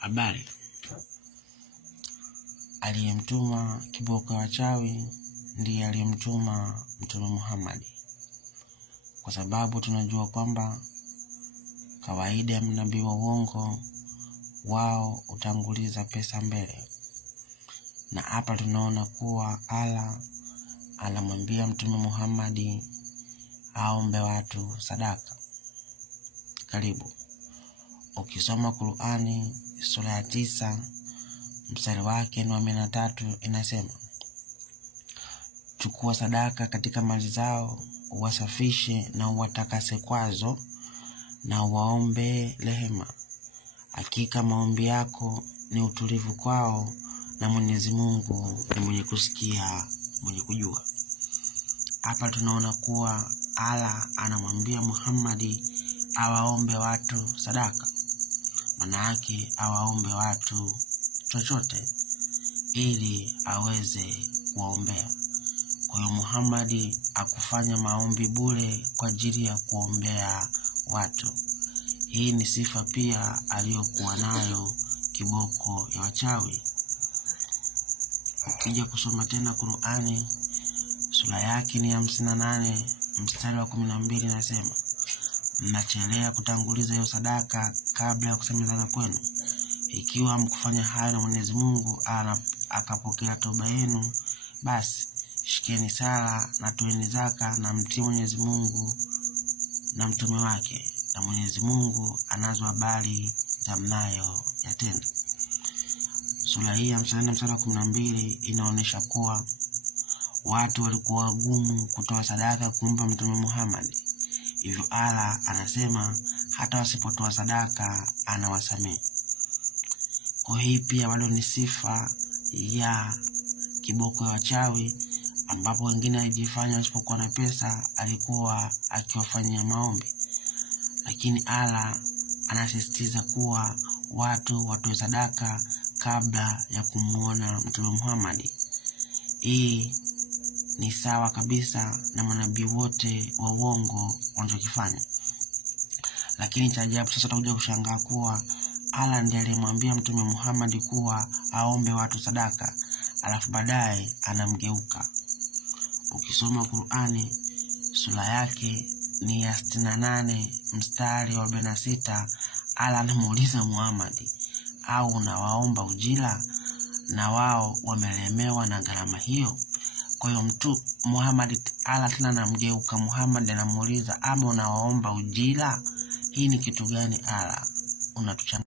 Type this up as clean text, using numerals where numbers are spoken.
Habari. Aliyemtuma kiboko ya wachawi ndiye aliyemtuma Mtume Muhammad. Kwa sababu tunajua kwamba kawaida ya mnabii wa uongo wao utanguliza pesa mbele. Na hapa tunaona kuwa Allah anamwambia Mtume Muhammad aombe watu sadaka. Karibu. Ukisoma Qur'ani sura ya 9 mstari wake wa 13 inasema, chukua sadaka katika mali zao, uwasafishe na uwatakase kwazo, na waombe rehema. Hakika maombi yako ni utulivu kwao, na Mwenyezi Mungu ni mwenye kusikia, mwenye kujua. Hapa tunaona kuwa Allah anamwambia Muhammad awaombe watu sadaka. Maana yake awaombe watu chochote ili aweze kuwaombea. Kwa hiyo Muhammad akufanya maombi bure kwa ajili ya kuombea watu. Hii ni sifa pia aliyokuwa nayo kiboko ya wachawi. Ukija kusoma tena Qur'ani sura yake ni 58 mstari wa 12 inasema, mnachelea kutanguliza hiyo sadaka kabla ya kusemezana kwenu. Ikiwa mkufanya hayo na Mwenyezi Mungu akapokea toba yenu, basi shikeni sala na toeni zaka na mtii Mwenyezi Mungu na mtume wake, na Mwenyezi Mungu anazo habari za mnayo yatenda. Sura hii ya 54 mstari wa 12 inaonyesha kuwa watu walikuwa wagumu kutoa sadaka kumpa Mtume Muhammad. Hivyo Allah anasema hata wasipotoa sadaka anawasamehe. Kwa hii pia bado ni sifa ya kiboko ya wachawi, ambapo wengine alijifanya wasipokuwa na pesa alikuwa akiwafanyia maombi. Lakini Allah anasisitiza kuwa watu watoe sadaka kabla ya kumuona Mtume Muhammad. Hii ni sawa kabisa na manabii wote wa uongo wanachokifanya. Lakini cha ajabu sasa tutakuja kushangaa kuwa Allah ndiye alimwambia Mtume Muhammad kuwa aombe watu sadaka, alafu baadaye anamgeuka. Ukisoma Qur'ani sura yake ni ya 68 mstari wa 46, Allah anamuuliza Muhammad, au unawaomba ujira na wao wamelemewa na gharama hiyo? Kwa hiyo mtu Muhammad, Allah tena anamgeuka Muhammad anamuuliza, ama unawaomba ujira? Hii ni kitu gani Allah unatuchanganya?